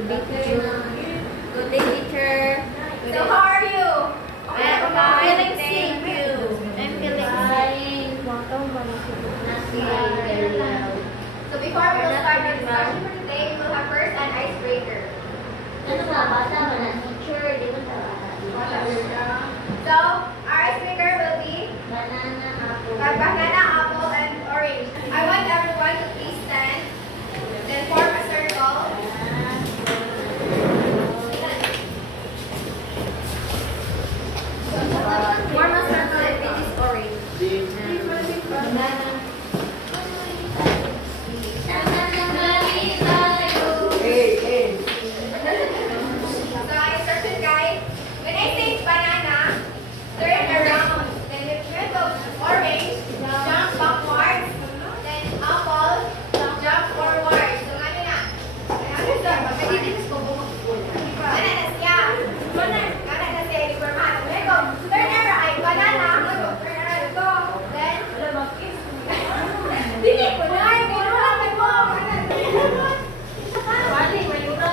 Good day, teacher. So how are you? I'm feeling sick. I'm feeling sick. So before we will start our discussion for today, we will have first an icebreaker. So our icebreaker will be banana, apple, and orange. I want everyone to please stand, then form a circle. Form a circle if it is orange. Banana. So I instructed guys, when I say banana, turn around. Then if you go orange, jump backwards. Then apple, jump forward. So ano na? Turn around. Banana. Then dili ko na.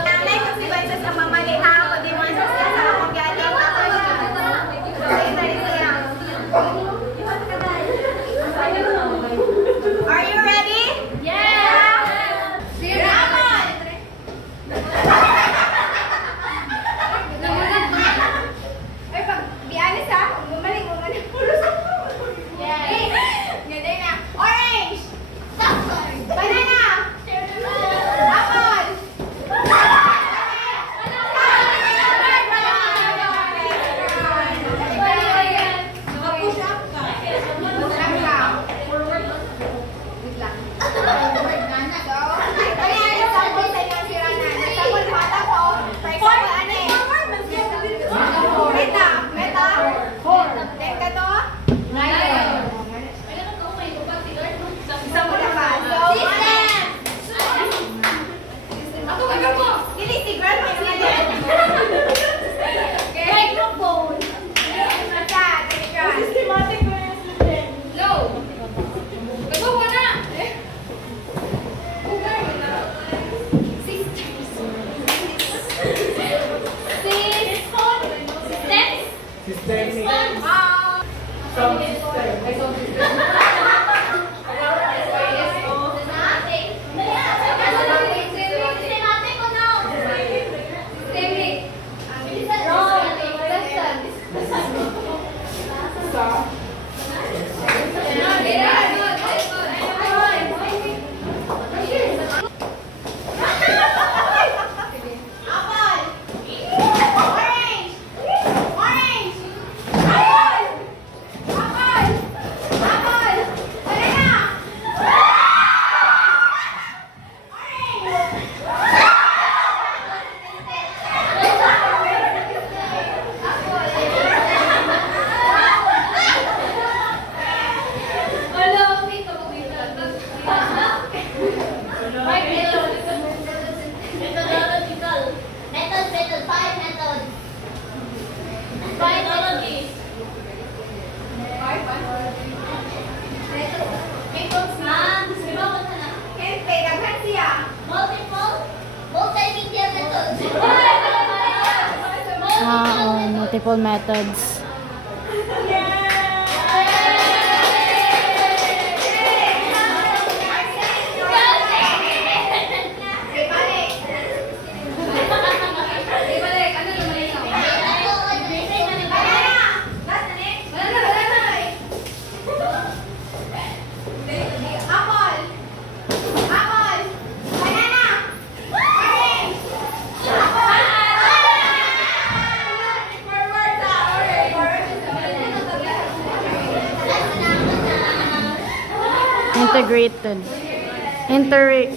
Ang may consequences sa mamali ha. Pag di mo sa akong galing. Are you ready? Yeah! Ramon! Ay, pag be honest ha, kung bumalik mo nga yes! Ganda na. Orange! Banana! Apple! Push up ka. Wait lang. So, kaya example sa inyo si Rana. Example mata ko. For example, ano eh? Meta. Then ka to? Example na ba? So, ako gagawin mo. Dili, si grandma yung yan. Okay? Microphone. Systematic ko yung student. No. Gagawa na. Multiple methods. Integrated. Integrated.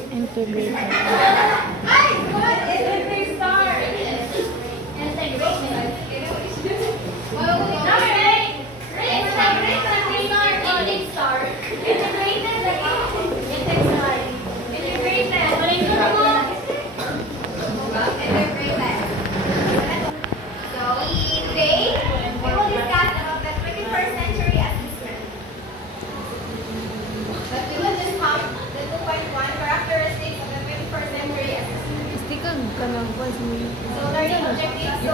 But we will just have the 2.1 characteristics of the 21st century assessment. So learning objectives. So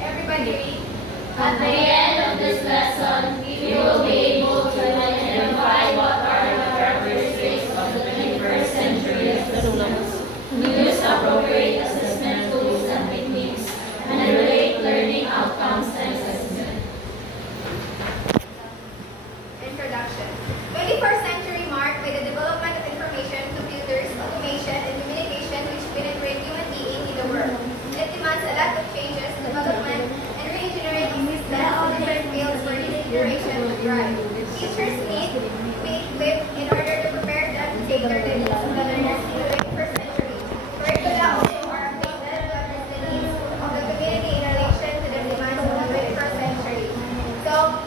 everybody read. At the end of this lesson, you will be able to identify what are the characteristics of the 21st century assessments, use appropriate assessment tools and techniques, and relate learning outcomes and assessment. Introduction. 21st century marked by the development of information, computers, automation, and communication which penetrate human being in the world. It demands a lot of changes, development, and re-engineering existence in different fields for this generation to thrive. Teachers need to be equipped in order to prepare them to take their needs of the learners in the 21st century. Curricula also are updated to address the needs of the community in relation to the demands of the 21st century. So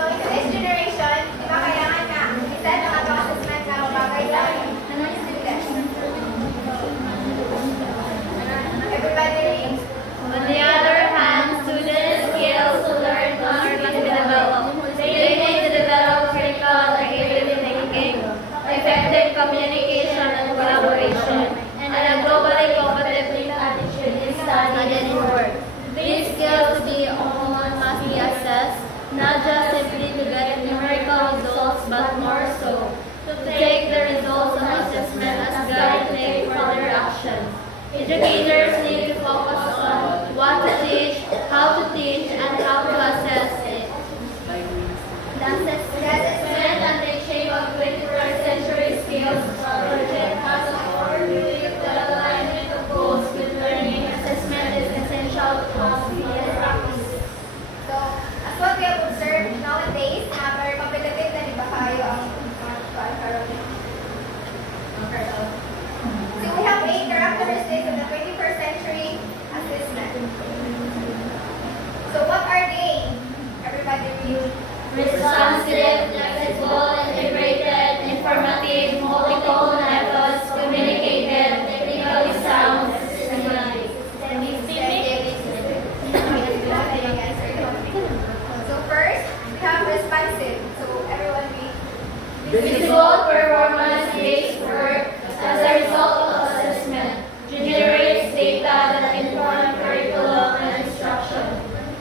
in today's generation, di ba kailangan nga isa ng auto-assessment na bagay sa students? Everybody reads. On the other hand, students' skills to learn must be developed. They need to develop critical and creative thinking, effective communication and collaboration, and a globally competitive attitude in study and in work. These skills must be assessed, not just simply to get numerical results, but more so to take the results of assessment as guide to take further action. Educators need to focus on what to teach, how to teach, and how to assess it. The assessment and teaching of 21st century skills project has a core belief that alignment of goals with learning assessment is essential to policy and practice. So, as what we have observed nowadays, na very competitive na di ba kayo ang karoon? Okay. So, we have 8 characteristics of the 21st century assessment. So, what are they? Everybody read. Responsive, flexible, integrated, informative, multiple methods, communicated, technically sound, systematic. So, first, we have responsive. So, everyone read. Visible performance-based work as a result of assessment generates data that inform curriculum and instruction.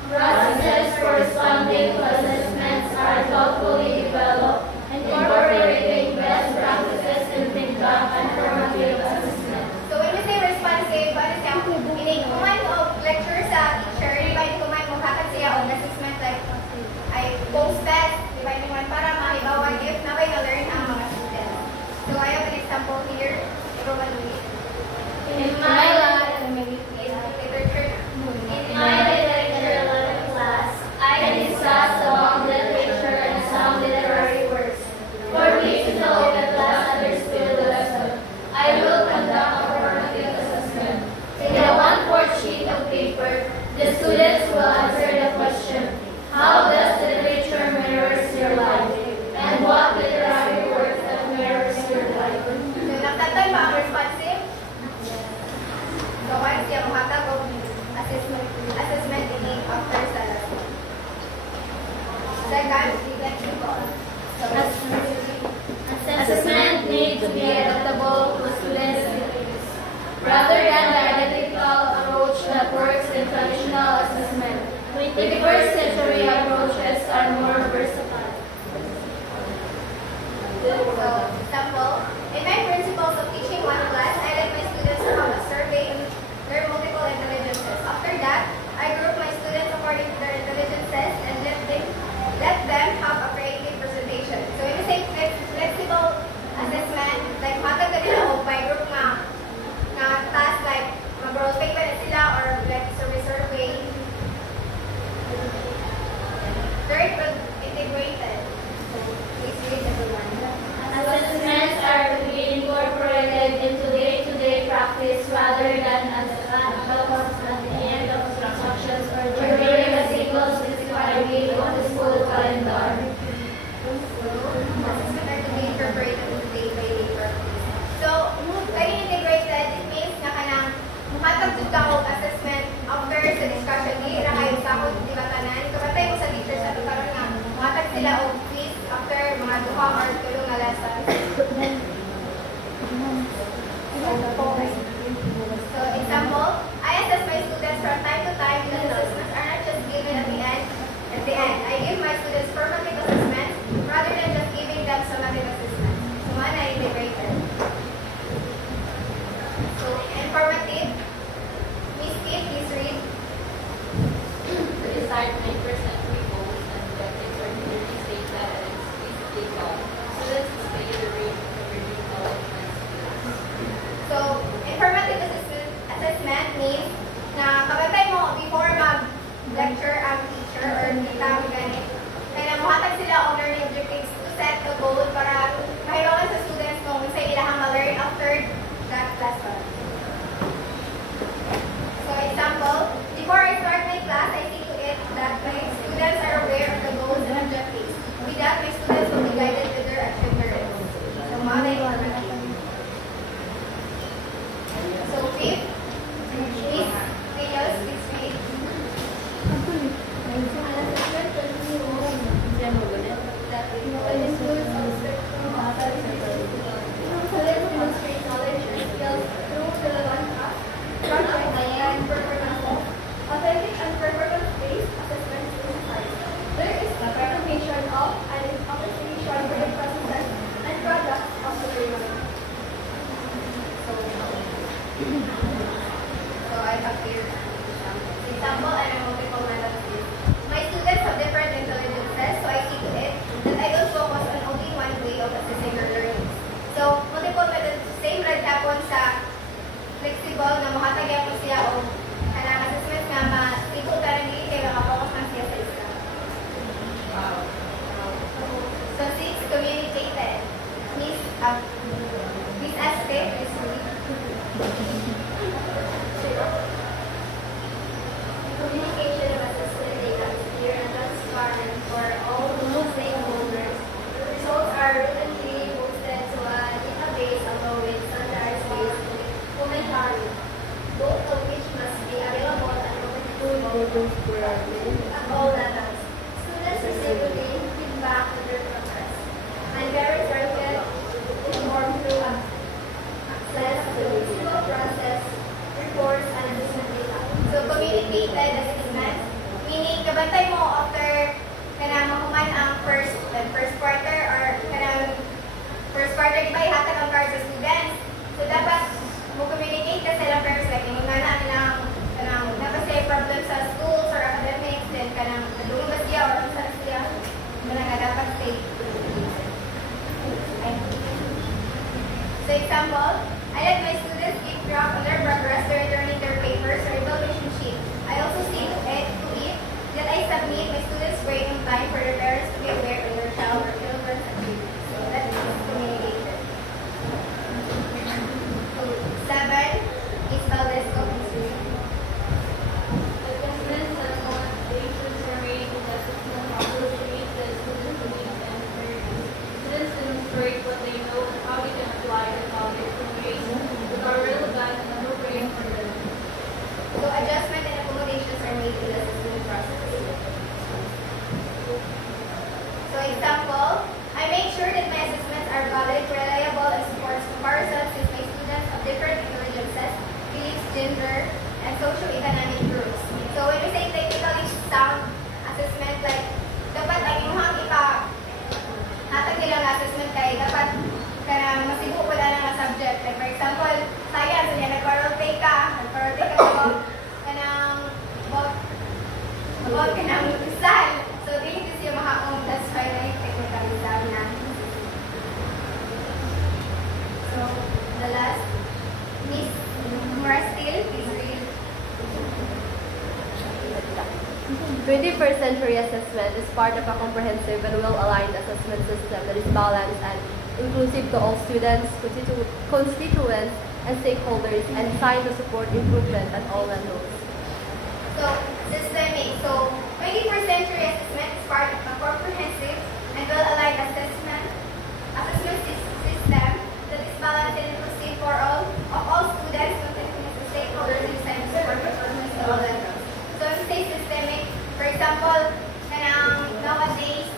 Processes corresponding to assessments are thoughtfully developed, incorporating best practices in feedback and formative assessment. So, when you say responsive, ano siya? Meaning, kung man mo lecture sa teacher, di ba kung man mo hakat siya o assessment like ay post-test, di ba naman para mahibawan if na na-learn ang mga students. So, I have an example here. Everyone read. In my life, Literature. in my literature learning class, I discuss about literature and some literary works. For me to know if the class understood the lesson, I will conduct a formative assessment. In a 1/4 sheet of paper, the students will answer the question, how does literature mirrors your life? And what literary works that mirrors your life? So, nakatay ba ang responsive? So, once siya mahatag o assessment ini after sa lesson. Second, flexible. So, Assessment needs to be adaptable to students' needs. Rather than the analytical approach that works in traditional assessment, 21st century approaches are more versatile. So, example, in my principles of teaching one class, I let my students to have a survey on their multiple intelligences. After that, I group my students according to their intelligences and let them have a creative presentation. So, when you say flexible assessment, like matag na nila o by group nga task like mag-role play ba na sila or like survey. means na kabantay mo before mag-lecture ang teacher or kita ganit. Kaya muhatag sila on learning objectives to set the goal para mahirongan sa students kung sa ilang ma-learn after that lesson. So example, before I start my class, I see to it that my students are aware of the goals and objectives. With that, my students will be guided to their achievements. So mga na So fifth, is chaos is made. Authentic and performance-based assessment is necessary. There is a presentation of and appreciation for the processes and products of the learning. So I have here example and a multiple methods. My students have different intelligences, so I see to it that I don't focus on only one way of assessing their learning. So multiple methods, same red hapon sa flexible na makatagyan po siya o kanang assessment nga ma-ito ka rin dito kaya makapokus man siya sa isa. So six, communicated. This aspect is communication of assessment data is clear and transparent for all stakeholders. The results are routinely posted to a database along with standards-based commentary, both of which must be available and open at all levels. Students receive routine feedback on their progress, and parents are kept informed through access to the visible process, reports, and assessment data. So communicated assessment, meaning kabantay mo after kanang mahuman ang first quarter or kanang first quarter di ba ihatag ang card sa students. So dapat mo communicate ka sa ilang parents like yung nga na kanang dapat say problem sa schools or academics then kanang nadulong ba siya or sa siya nga dapat say. So example, I let my students keep track on their progress during turning their papers or evaluation sheet. I also see to it that I submit my students' grade on time for their parents to be aware of their child or children's achievements. So that is communication. So 7 is Valdesco history. Assessments and recommendations are made with assessment opportunities that students believe and experience. Students demonstrate what they know and how they can apply the knowledge in ways that are relevant and appropriate for them. So adjustment and accommodations are made in the assessment process. So example, I make sure that my assessments are valid, reliable, and supports comparisons since my students have different intelligences, beliefs, gender, and socio-economic groups. So when we say technically sound assessment, like dapat ang imuhang hatag nilang assessment kay dapat kanang masibo wala na nga subject. Like for example, science, niya nag-parallel ka about kanang Rizal. So dili this yung mahaong that's why na yung technical Rizal na. So the last, Miss Marastil is real. 21st century assessment is part of a comprehensive and well-aligned assessment system that is balanced and inclusive to all students, constituents, and stakeholders, and designed to support improvement at all levels. So systemic. So 21st century assessment is part of a comprehensive and well-aligned assessment system that is balanced and inclusive for all students, constituents, and stakeholders, and designed to support improvement at all levels. So when we say systemic, for example, nowadays,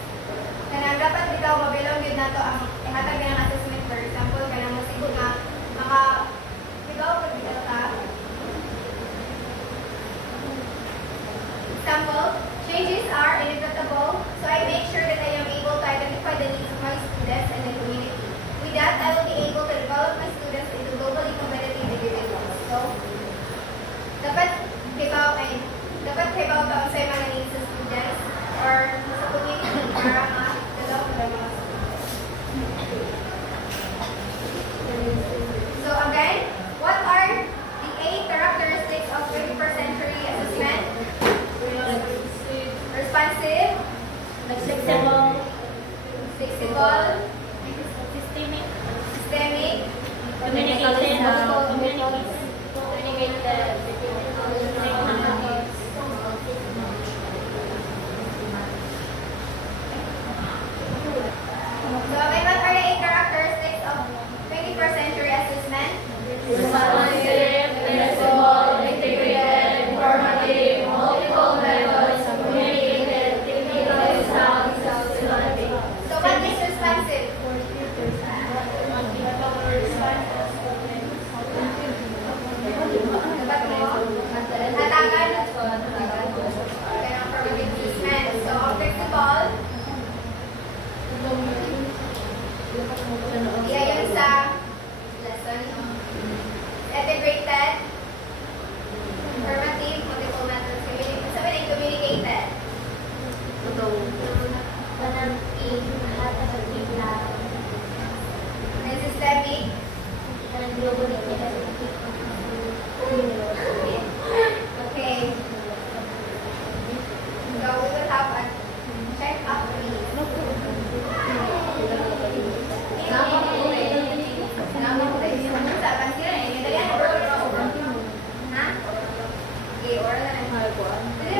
dapat bitaw mabilong yun na to ang ihatag ng assessment. For example, masigo nga bitaw pag bitaw ka. Example, changes are inevitable, so I make sure that I am able to identify the needs Integrated. Affirmative, multiple methods. Sabi na communicated. And systemic. Okay. So we will have a check up please. Ha? Okay, oral na lang.